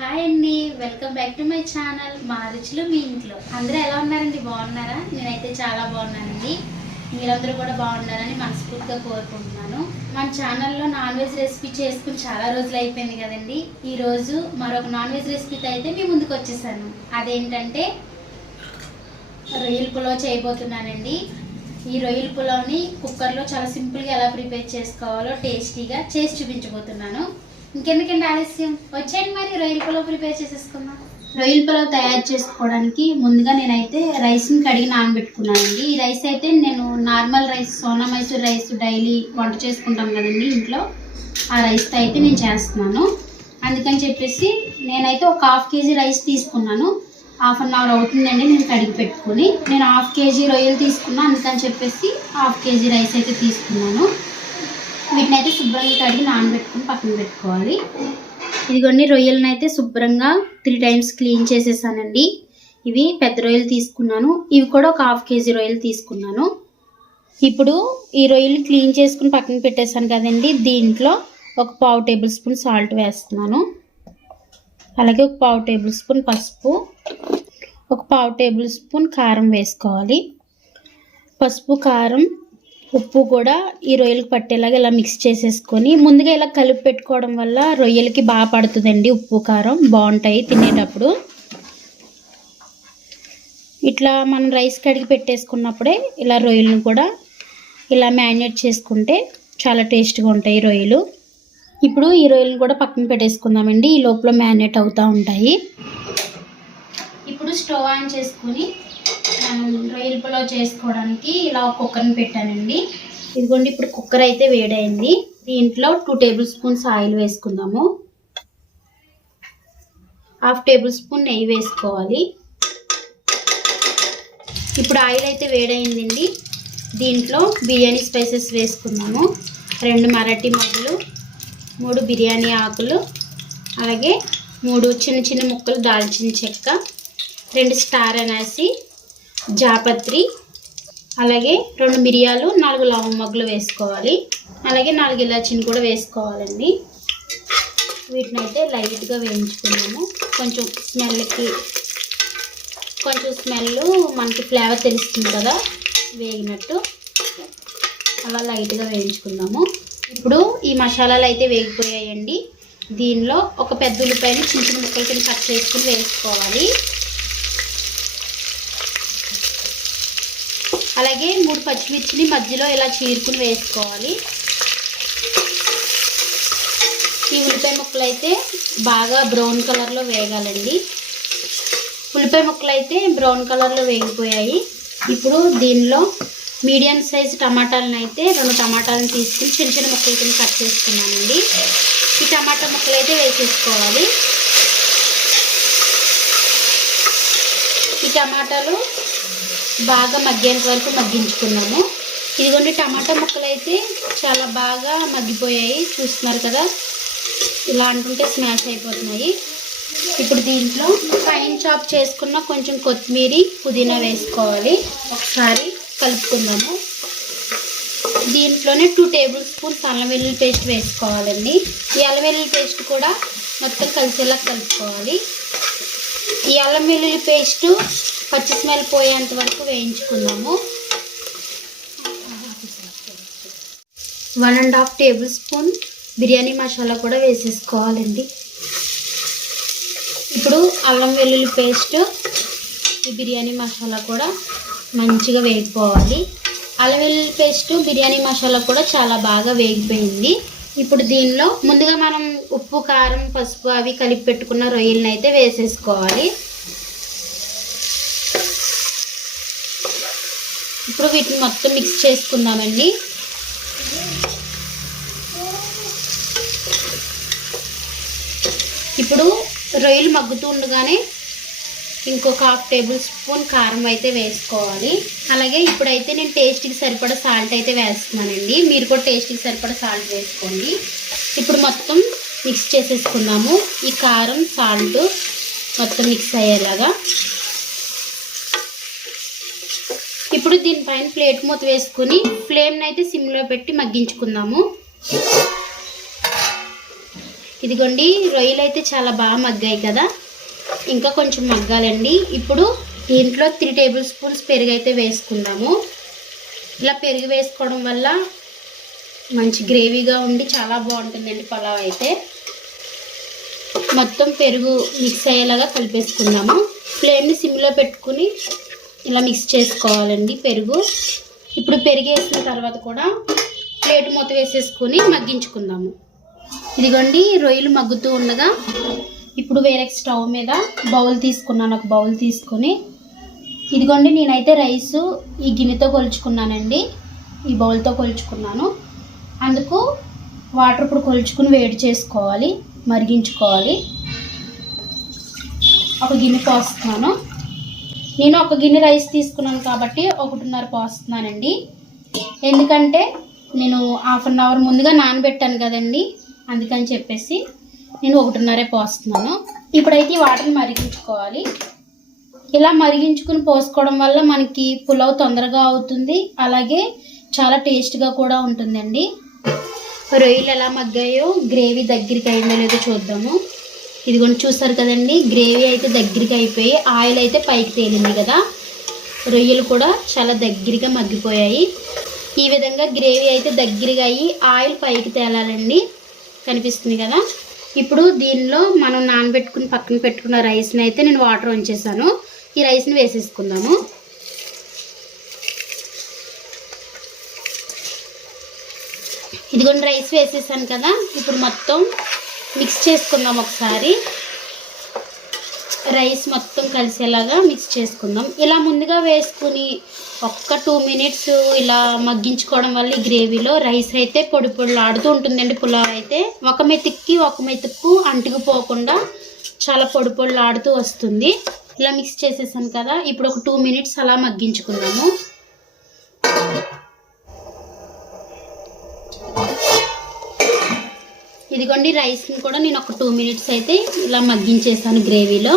Hi అండి welcome back to my channel మా రుచులు మీ ఇంట్లో. అందరూ ఎలా ఉన్నారండి? బాగున్నారా? నేనైతే చాలా బాగున్నానండి. మీరందరూ కూడా బాగున్నారని మనస్ఫూర్తిగా కోరుకుంటున్నాను. మన ఛానల్లో నాన్ వెజ్ రెసిపీ చేసుకుని చాలా రోజులు అయిపోయింది కదండి. ఈరోజు మరొక నాన్ వెజ్ రెసిపీతో అయితే మీ ముందుకు వచ్చేసాను. అదేంటంటే రొయ్యల పులావ్ చేయబోతున్నానండి. ఈ రొయ్యల పులావ్ని కుక్కర్లో చాలా సింపుల్గా ఎలా ప్రిపేర్ చేసుకోవాలో టేస్టీగా చేసి చూపించబోతున్నాను. ఇంకెందుకండి ఆలస్యం? వచ్చేయండి మరి రొయ్యల పులావ్ ప్రిపేర్ చేసేసుకుందాం. రొయ్యల పులావ్ తయారు చేసుకోవడానికి ముందుగా నేనైతే రైస్ని కడిగి నానబెట్టుకున్నానండి. ఈ రైస్ అయితే నేను normal rice Sona Mysore rice daily వంట చేసుకుంటాం కదండి ఇంట్లో. ఆ రైస్తో అయితే నేను చేస్తున్నాను. అందుకని చెప్పేసి నేనైతే ఒక హాఫ్ కేజీ రైస్ తీసుకున్నాను. హాఫ్ అన్ అవర్ అవుతుందండి నేను కడిగి పెట్టుకుని. నేను హాఫ్ కేజీ రొయ్యలు తీసుకున్నాను అందుకని చెప్పేసి హాఫ్ కేజీ రైస్ అయితే తీసుకున్నాను. వీటిని అయితే శుభ్రంగా కడిగి నానబెట్టుకుని పక్కన పెట్టుకోవాలి. ఇదిగోండి రొయ్యలను అయితే శుభ్రంగా త్రీ టైమ్స్ క్లీన్ చేసేసానండి. ఇవి పెద్ద రొయ్యలు తీసుకున్నాను. ఇవి కూడా ఒక హాఫ్ కేజీ రొయ్యలు తీసుకున్నాను. ఇప్పుడు ఈ రొయ్యలు క్లీన్ చేసుకుని పక్కన పెట్టేశాను కదండి. దీంట్లో ఒక పావు టేబుల్ స్పూన్ సాల్ట్ వేస్తున్నాను. అలాగే ఒక పావు టేబుల్ స్పూన్ పసుపు ఒక పావు టేబుల్ స్పూన్ కారం వేసుకోవాలి. పసుపు కారం ఉప్పు కూడా ఈ రొయ్యలకు పట్టేలాగా ఇలా మిక్స్ చేసేసుకొని ముందుగా ఇలా కలిపి పెట్టుకోవడం వల్ల రొయ్యలకి బాగా పడుతుందండి ఉప్పు కారం బాగుంటాయి తినేటప్పుడు. ఇట్లా మనం రైస్ కడిగి పెట్టేసుకున్నప్పుడే ఇలా రొయ్యలను కూడా ఇలా మ్యారినేట్ చేసుకుంటే చాలా టేస్ట్గా ఉంటాయి రొయ్యలు. ఇప్పుడు ఈ రొయ్యలను కూడా పక్కన పెట్టేసుకుందామండి ఈ లోపల మ్యారినేట్ అవుతూ ఉంటాయి. ఇప్పుడు స్టవ్ ఆన్ చేసుకొని మనం రొయ్యల పులావ్ చేసుకోవడానికి ఇలా కుక్కర్ని పెట్టానండి. ఇదిగోండి ఇప్పుడు కుక్కర్ అయితే వేడైంది. దీంట్లో టూ టేబుల్ స్పూన్స్ ఆయిల్ వేసుకుందాము. హాఫ్ టేబుల్ స్పూన్ నెయ్యి వేసుకోవాలి. ఇప్పుడు ఆయిల్ అయితే వేడైందండి. దీంట్లో బిర్యానీ స్పైసెస్ వేసుకున్నాము రెండు మరటి మొగ్గలు మూడు బిర్యానీ ఆకులు అలాగే మూడు చిన్న చిన్న ముక్కలు దాల్చిన చెక్క రెండు స్టార్ అనేసి జాపత్రి అలాగే రెండు మిరియాలు నాలుగు లవం మొగ్గలు వేసుకోవాలి. అలాగే నాలుగు ఇలాచీని కూడా వేసుకోవాలండి. వీటిని అయితే లైట్గా వేయించుకున్నాము. కొంచెం స్మెల్కి కొంచెం స్మెల్ మనకి ఫ్లేవర్ తెలుస్తుంది కదా వేగినట్టు. అలా లైట్గా వేయించుకుందాము ఇప్పుడు ఈ మసాలాలు అయితే వేగిపోయాయండి. దీనిలో ఒక పెద్ద ఉల్లిపాయని చిన్న చిన్న ముక్కలు కింద కట్ చేసుకుని వేసుకోవాలి. అలాగే మూడు పచ్చిమిర్చిని మధ్యలో ఇలా చీరుకుని వేసుకోవాలి. ఈ ఉల్లిపాయ ముక్కలు అయితే బాగా బ్రౌన్ కలర్లో వేగాలండి. ఉల్లిపాయ ముక్కలు అయితే బ్రౌన్ కలర్లో వేగిపోయాయి. ఇప్పుడు దీనిలో మీడియం సైజ్ టమాటాలను అయితే రెండు టమాటాలను తీసుకుని చిన్న చిన్న ముక్కలు కింద కట్ చేసుకున్నానండి. ఈ టమాటా ముక్కలు అయితే వేసేసుకోవాలి. ఈ టమాటాలు బాగా మగ్గేంత వరకు మగ్గించుకున్నాము. ఇదిగోండి టమాటా ముక్కలు అయితే చాలా బాగా మగ్గిపోయాయి. చూస్తున్నారు కదా ఇలా అంటుంటే స్మాష్ అయిపోతున్నాయి. ఇప్పుడు దీంట్లో పైన చాప్ చేసుకున్న కొంచెం కొత్తిమీర పుదీనా వేసుకోవాలి. ఒకసారి కలుపుకుందాము. దీంట్లోనే టూ టేబుల్ స్పూన్స్ అల్లం వెల్లుల్లి పేస్ట్ వేసుకోవాలండి. ఈ అల్లం వెల్లుల్లి పేస్ట్ కూడా మొత్తం కలిసేలా కలుపుకోవాలి. ఈ అల్లం వెల్లుల్లి పేస్టు పచ్చి స్మెల్ పోయేంత వరకు వేయించుకుందాము. One and half tablespoon biryani masala కూడా వేసేసుకోవాలండి. ఇప్పుడు అల్లం వెల్లుల్లి పేస్ట్ ఈ బిర్యానీ మసాలా కూడా మంచిగా వేగిపోవాలి. అల్లం వెల్లుల్లి పేస్ట్ బిర్యానీ మసాలా కూడా చాలా బాగా వేగిపోయింది. ఇప్పుడు దీనిలో ముందుగా మనం ఉప్పు కారం పసుపు అవి కలిపి పెట్టుకున్న రొయ్యలను అయితే వేసేసుకోవాలి. ఇప్పుడు వీటిని మొత్తం మిక్స్ చేసుకుందామండి. ఇప్పుడు రొయ్యలు మగ్గుతూ ఉండగానే ఇంకొక హాఫ్ టేబుల్ స్పూన్ కారం అయితే వేసుకోవాలి. అలాగే ఇప్పుడైతే నేను టేస్ట్కి సరిపడ సాల్ట్ అయితే వేస్తున్నానండి. మీరు కూడా టేస్ట్కి సరిపడా సాల్ట్ వేసుకోండి. ఇప్పుడు మొత్తం మిక్స్ చేసేసుకుందాము. ఈ కారం సాల్ట్ మొత్తం మిక్స్ అయ్యేలాగా ఇప్పుడు దీనిపైన ప్లేట్ మూత వేసుకుని ఫ్లేమ్ని అయితే సిమ్లో పెట్టి మగ్గించుకుందాము. ఇదిగోండి రొయ్యలు అయితే చాలా బాగా మగ్గాయి కదా. ఇంకా కొంచెం మగ్గాలండి. ఇప్పుడు దీంట్లో త్రీ టేబుల్ స్పూన్స్ పెరుగు అయితే వేసుకుందాము. ఇలా పెరుగు వేసుకోవడం వల్ల మంచి గ్రేవీగా ఉండి చాలా బాగుంటుందండి పలావ్ అయితే. మొత్తం పెరుగు మిక్స్ అయ్యేలాగా కలిపేసుకుందాము. ఫ్లేమ్ని సిమ్లో పెట్టుకుని ఇలా మిక్స్ చేసుకోవాలండి పెరుగు. ఇప్పుడు పెరుగు వేసిన తర్వాత కూడా ప్లేట్ మూత వేసేసుకొని మగ్గించుకుందాము. ఇదిగోండి రొయ్యలు మగ్గుతూ ఉండగా ఇప్పుడు వేరే స్టవ్ మీద బౌల్ తీసుకున్నాను ఒక బౌల్ తీసుకొని. ఇదిగోండి నేనైతే రైస్ ఈ గిన్నెతో కొలుచుకున్నానండి. ఈ బౌల్తో కొలుచుకున్నాను. అందుకు వాటర్ ఇప్పుడు కొలుచుకుని వేడి చేసుకోవాలి మరిగించుకోవాలి. ఒక గిన్నె పోస్తున్నాను. నేను ఒక గిన్నె రైస్ తీసుకున్నాను కాబట్టి ఒకటిన్నర పోస్తున్నానండి. ఎందుకంటే నేను హాఫ్ అన్ అవర్ ముందుగా నానబెట్టాను కదండి అందుకని చెప్పేసి నేను ఒకటిన్నరే పోస్తున్నాను. ఇప్పుడైతే ఈ వాటర్ని మరిగించుకోవాలి. ఇలా మరిగించుకుని పోసుకోవడం వల్ల మనకి పులావ్ తొందరగా అవుతుంది అలాగే చాలా టేస్ట్గా కూడా ఉంటుందండి. రొయ్యలు ఎలా మగ్గాయో గ్రేవీ దగ్గరికి అయిందో లేదో చూద్దాము. ఇదిగోండి చూస్తారు కదండి గ్రేవీ అయితే దగ్గరికి అయిపోయి ఆయిల్ అయితే పైకి తేలింది కదా. రొయ్యలు కూడా చాలా దగ్గరగా మగ్గిపోయాయి. ఈ విధంగా గ్రేవీ అయితే దగ్గరగా అయ్యి ఆయిల్ పైకి తేలాలండి. కనిపిస్తుంది కదా. ఇప్పుడు దీనిలో మనం నానబెట్టుకుని పక్కన పెట్టుకున్న రైస్ని అయితే నేను వాటర్ ఉంచేసాను. ఈ రైస్ని వేసేసుకుందాము. ఇదిగోండి రైస్ వేసేసాను కదా. ఇప్పుడు మొత్తం మిక్స్ చేసుకుందాం ఒకసారి. రైస్ మొత్తం కలిసేలాగా మిక్స్ చేసుకుందాం. ఇలా ముందుగా వేసుకుని ఒక్క టూ మినిట్స్ ఇలా మగ్గించుకోవడం వల్ల ఈ గ్రేవీలో రైస్ అయితే పొడి పొడిలు ఉంటుందండి పులావ్ అయితే. ఒక మెతుక్కి ఒక మెతుక్కు అంటుకుపోకుండా చాలా పొడి పొడిలు వస్తుంది. ఇలా మిక్స్ చేసేసాను కదా ఇప్పుడు ఒక టూ మినిట్స్ అలా మగ్గించుకుందాము. ఇదిగోండి రైస్ని కూడా నేను ఒక టూ మినిట్స్ అయితే ఇలా మగ్గించేసాను గ్రేవీలో.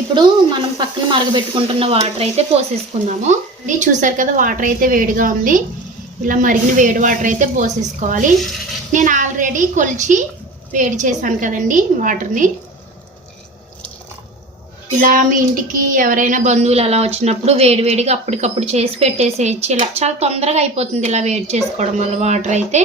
ఇప్పుడు మనం పక్కన మరగబెట్టుకుంటున్న వాటర్ అయితే పోసేసుకుందాము. ఇది చూసారు కదా వాటర్ అయితే వేడిగా ఉంది. ఇలా మరిగిన వేడి వాటర్ అయితే పోసేసుకోవాలి. నేను ఆల్రెడీ కొలిచి వేడి చేశాను కదండి వాటర్ని. ఇలా మీ ఇంటికి ఎవరైనా బంధువులు అలా వచ్చినప్పుడు వేడివేడిగా అప్పటికప్పుడు చేసి పెట్టేసేయచ్చు. ఇలా చాలా తొందరగా అయిపోతుంది ఇలా వేడి చేసుకోవడం వల్ల వాటర్ అయితే.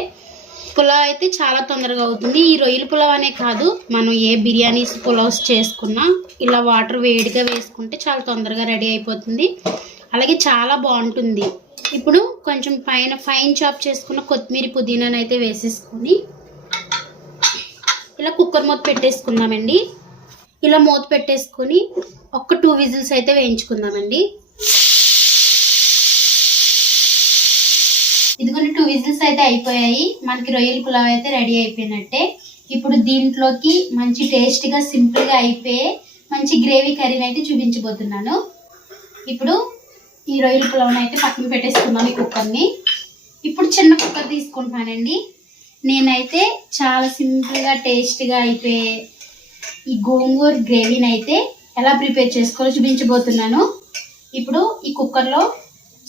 పులావ్ అయితే చాలా తొందరగా అవుతుంది. ఈ రొయ్యల పులావ్ అనే కాదు మనం ఏ బిర్యానీస్ పులావ్స్ చేసుకున్నా ఇలా వాటర్ వేడిగా వేసుకుంటే చాలా తొందరగా రెడీ అయిపోతుంది. అలాగే చాలా బాగుంటుంది. ఇప్పుడు కొంచెం పైన ఫైన్ చాప్ చేసుకున్న కొత్తిమీర పుదీనాను అయితే వేసేసుకొని ఇలా కుక్కర్ మూత పెట్టేసుకుందామండి. ఇలా మూత పెట్టేసుకొని ఒక్క టూ విజిల్స్ అయితే వేయించుకుందామండి. ఇదిగోండి టూ విజిల్స్ అయితే అయిపోయాయి. మనకి రొయ్యల పులావ్ అయితే రెడీ అయిపోయినట్టే. ఇప్పుడు దీంట్లోకి మంచి టేస్ట్గా సింపుల్గా అయిపోయే మంచి గ్రేవీ కర్రీని అయితే చూపించబోతున్నాను. ఇప్పుడు ఈ రొయ్యల పులావ్ని అయితే పక్కన పెట్టేసుకున్నాను ఈ కుక్కర్ని. ఇప్పుడు చిన్న కుక్కర్ తీసుకుంటున్నానండి. నేనైతే చాలా సింపుల్గా టేస్ట్గా అయిపోయే ఈ గోంగూర గ్రేవీని అయితే ఎలా ప్రిపేర్ చేసుకోవాలో చూపించబోతున్నాను. ఇప్పుడు ఈ కుక్కర్లో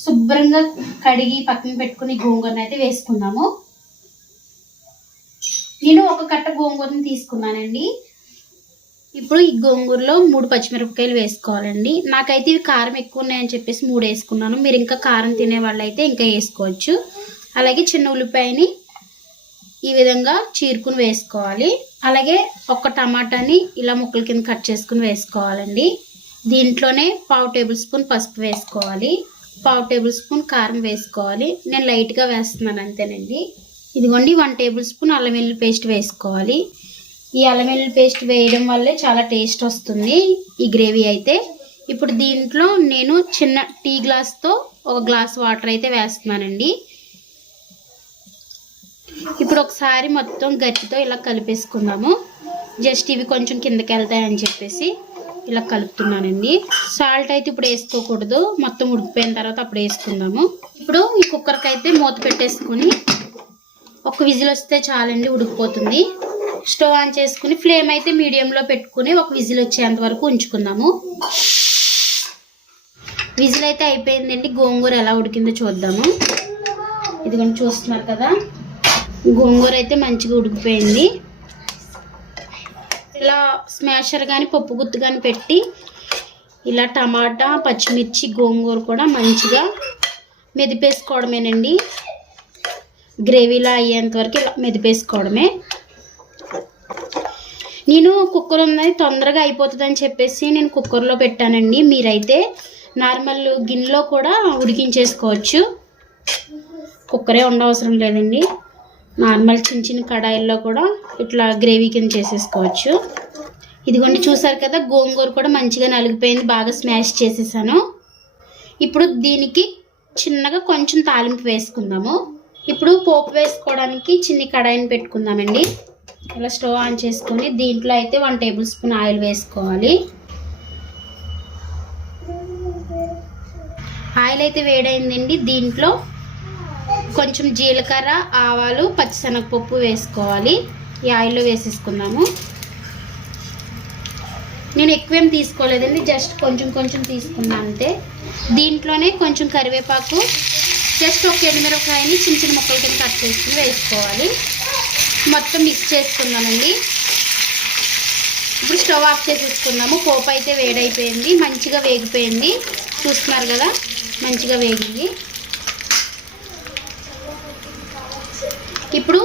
శుభ్రంగా కడిగి పక్కన పెట్టుకుని గోంగూరను అయితే వేసుకుందాము. నేను ఒక కట్ట గోంగూరని తీసుకున్నానండి. ఇప్పుడు ఈ గోంగూరలో మూడు పచ్చిమిరపకాయలు వేసుకోవాలండి. నాకైతే ఇవి కారం ఎక్కువ ఉన్నాయని చెప్పేసి మూడు వేసుకున్నాను. మీరు ఇంకా కారం తినే వాళ్ళైతే ఇంకా వేసుకోవచ్చు. అలాగే చిన్న ఉల్లిపాయని ఈ విధంగా చీరుకుని వేసుకోవాలి. అలాగే ఒక టమాటాని ఇలా ముక్కల కింద కట్ చేసుకుని వేసుకోవాలండి. దీంట్లోనే పావు టేబుల్ స్పూన్ పసుపు వేసుకోవాలి. పావు టేబుల్ స్పూన్ కారం వేసుకోవాలి. నేను లైట్గా వేస్తున్నాను అంతేనండి. ఇదిగోండి వన్ టేబుల్ స్పూన్ అల్లం వెల్లుల్లి పేస్ట్ వేసుకోవాలి. ఈ అల్లం వెల్లుల్లి పేస్ట్ వేయడం వల్లే చాలా టేస్ట్ వస్తుంది ఈ గ్రేవీ అయితే. ఇప్పుడు దీంట్లో నేను చిన్న టీ గ్లాస్తో ఒక గ్లాస్ వాటర్ అయితే వేస్తున్నానండి. ఇప్పుడు ఒకసారి మొత్తం గట్టితో ఇలా కలిపేసుకుందాము. జస్ట్ ఇవి కొంచెం కిందకి వెళ్తాయని చెప్పేసి. ఇలా కలుపుతున్నానండి. సాల్ట్ అయితే ఇప్పుడు వేసుకోకూడదు. మొత్తం ఉడికిపోయిన తర్వాత అప్పుడు వేసుకుందాము. ఇప్పుడు ఈ కుక్కర్కి అయితే మూత పెట్టేసుకొని ఒక విజిల్ వస్తే చాలండి ఉడికిపోతుంది. స్టవ్ ఆన్ చేసుకుని ఫ్లేమ్ అయితే మీడియంలో పెట్టుకుని ఒక విజిల్ వచ్చేంత వరకు ఉంచుకుందాము. విజిల్ అయితే అయిపోయిందండి. గోంగూర ఎలా ఉడికిందో చూద్దాము. ఇదిగోండి చూస్తున్నారు కదా. గోంగూర అయితే మంచిగా ఉడికిపోయింది. ఇలా స్మాషర్ కానీ పప్పు గుత్తు కానీ పెట్టి ఇలా టమాటా పచ్చిమిర్చి గోంగూర కూడా మంచిగా మెదిపేసుకోవడమేనండి. గ్రేవీలా అయ్యేంతవరకు ఇలా మెదిపేసుకోవడమే. నేను కుక్కర్ ఉన్నది తొందరగా అయిపోతుందని చెప్పేసి నేను కుక్కర్లో పెట్టానండి. మీరైతే నార్మల్ గిన్నెలో కూడా ఉడికించేసుకోవచ్చు. కుక్కరే ఉండవసరం లేదండి. నార్మల్ చిన్న చిన్న కడాయిల్లో కూడా ఇట్లా గ్రేవీ కింద చేసేసుకోవచ్చు. ఇదిగోండి చూసారు కదా గోంగూర కూడా మంచిగా నలిగిపోయింది బాగా స్మాష్ చేసేసాను. ఇప్పుడు దీనికి చిన్నగా కొంచెం తాలింపు వేసుకుందాము. ఇప్పుడు పోపు వేసుకోవడానికి చిన్ని కడాయిని పెట్టుకుందామండి. ఇలా స్టవ్ ఆన్ చేసుకొని దీంట్లో అయితే వన్ టేబుల్ స్పూన్ ఆయిల్ వేసుకోవాలి. ఆయిల్ అయితే వేడైందండి దీంట్లో కొంచెం జీలకర్ర ఆవాలు పచ్చిశనగపప్పు వేసుకోవాలి. ఈ ఆయిల్లో వేసేసుకుందాము. నేను ఎక్కువేం తీసుకోలేదండి జస్ట్ కొంచెం కొంచెం తీసుకున్నా అంతే. దీంట్లోనే కొంచెం కరివేపాకు జస్ట్ ఒక ఎనిమిరకాయని చిన్న చిన్న ముక్కల కింద కట్ చేసుకుని వేసుకోవాలి. మొత్తం మిక్స్ చేసుకుందామండి. ఇప్పుడు స్టవ్ ఆఫ్ చేసేసుకుందాము. పోపు అయితే వేడైపోయింది మంచిగా వేగిపోయింది. చూస్తున్నారు కదా మంచిగా వేగి ఇప్పుడు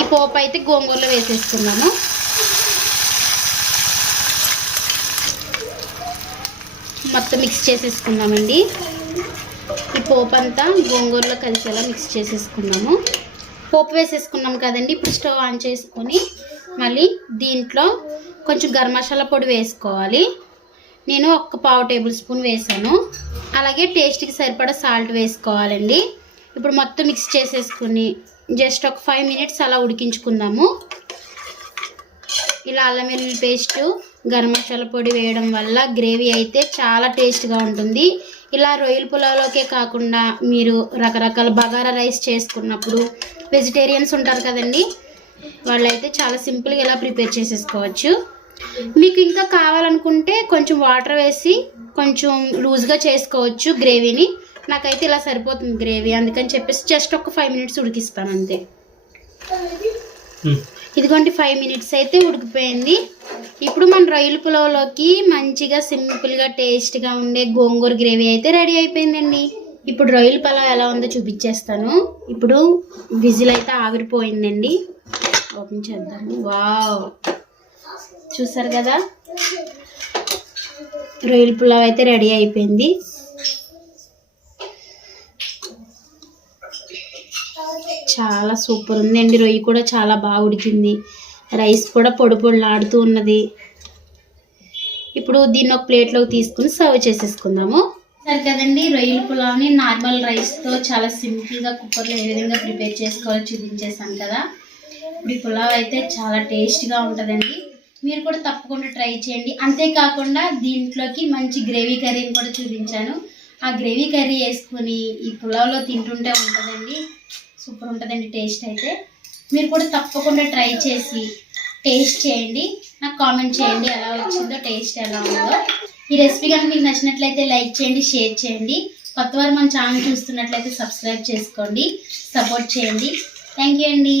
ఈ పోపు అయితే గోంగూరలో వేసేసుకున్నాము మొత్తం మిక్స్ చేసేసుకున్నామండి ఈ పోపు అంతా గోంగూరలో కలిసేలా మిక్స్ చేసేసుకున్నాము పోపు వేసేసుకున్నాం కదండి ఇప్పుడు స్టవ్ ఆన్ చేసుకొని మళ్ళీ దీంట్లో కొంచెం గరం మసాలా పొడి వేసుకోవాలి. నేను ఒక పావు టేబుల్ స్పూన్ వేసాను. అలాగే టేస్ట్కి సరిపడా సాల్ట్ వేసుకోవాలండి. ఇప్పుడు మొత్తం మిక్స్ చేసేసుకుని జస్ట్ ఒక ఫైవ్ మినిట్స్ అలా ఉడికించుకుందాము. ఇలా అల్లం వెల్లుల్లి పేస్ట్ గరం మసాలా పొడి వేయడం వల్ల గ్రేవీ అయితే చాలా టేస్ట్గా ఉంటుంది. ఇలా రొయ్యల పులావ్లోకే కాకుండా మీరు రకరకాల బగారా రైస్ చేసుకున్నప్పుడు వెజిటేరియన్స్ ఉంటారు కదండి వాళ్ళైతే చాలా సింపుల్గా ఇలా ప్రిపేర్ చేసేసుకోవచ్చు. మీకు ఇంకా కావాలనుకుంటే కొంచెం వాటర్ వేసి కొంచెం లూజ్గా చేసుకోవచ్చు గ్రేవీని. నాకైతే ఇలా సరిపోతుంది గ్రేవీ అందుకని చెప్పేసి జస్ట్ ఒక ఫైవ్ మినిట్స్ ఉడికిస్తాను అంతే. ఇదిగోండి ఫైవ్ మినిట్స్ అయితే ఉడికిపోయింది. ఇప్పుడు మన రొయ్యల పులావ్లోకి మంచిగా సింపుల్గా టేస్ట్గా ఉండే గోంగూర గ్రేవీ అయితే రెడీ అయిపోయిందండి. ఇప్పుడు రొయ్యల పులావ్ ఎలా ఉందో చూపించేస్తాను. ఇప్పుడు విజిల్ అయితే ఆవిరిపోయిందండి. ఓపెన్ చేద్దాము. వావ్! చూసారు కదా? రొయ్యల పులావ్ అయితే రెడీ అయిపోయింది. చాలా సూపర్ ఉందండి. రొయ్యి కూడా చాలా బాగా ఉడికింది. రైస్ కూడా పొడి పొడిలాడుతూ ఉన్నది. ఇప్పుడు దీన్ని ఒక ప్లేట్లోకి తీసుకుని సర్వ్ చేసేసుకుందాము. సరే కదండి రొయ్యల పులావ్ని నార్మల్ రైస్తో చాలా సింపుల్గా కుక్కర్లో ఏ విధంగా ప్రిపేర్ చేసుకోవాలో చూపించేసాను కదా. ఇప్పుడు ఈ పులావ్ అయితే చాలా టేస్ట్గా ఉంటుందండి. మీరు కూడా తప్పకుండా ట్రై చేయండి. అంతేకాకుండా దీంట్లోకి మంచి గ్రేవీ కర్రీని కూడా చూపించాను. ఆ గ్రేవీ కర్రీ వేసుకొని ఈ పులావ్లో తింటుంటే ఉంటుందండి. సూపర్ ఉంటుందండి టేస్ట్ అయితే. మీరు కూడా తప్పకుండా ట్రై చేసి టేస్ట్ చేయండి. నాకు కామెంట్ చేయండి ఎలా వచ్చిందో టేస్ట్ ఎలా ఉందో. ఈ రెసిపీ కనుక మీకు నచ్చినట్లయితే లైక్ చేయండి షేర్ చేయండి. కొత్త వారు మన ఛానల్ చూస్తున్నట్లయితే సబ్స్క్రైబ్ చేసుకోండి సపోర్ట్ చేయండి. థ్యాంక్ యూ అండి.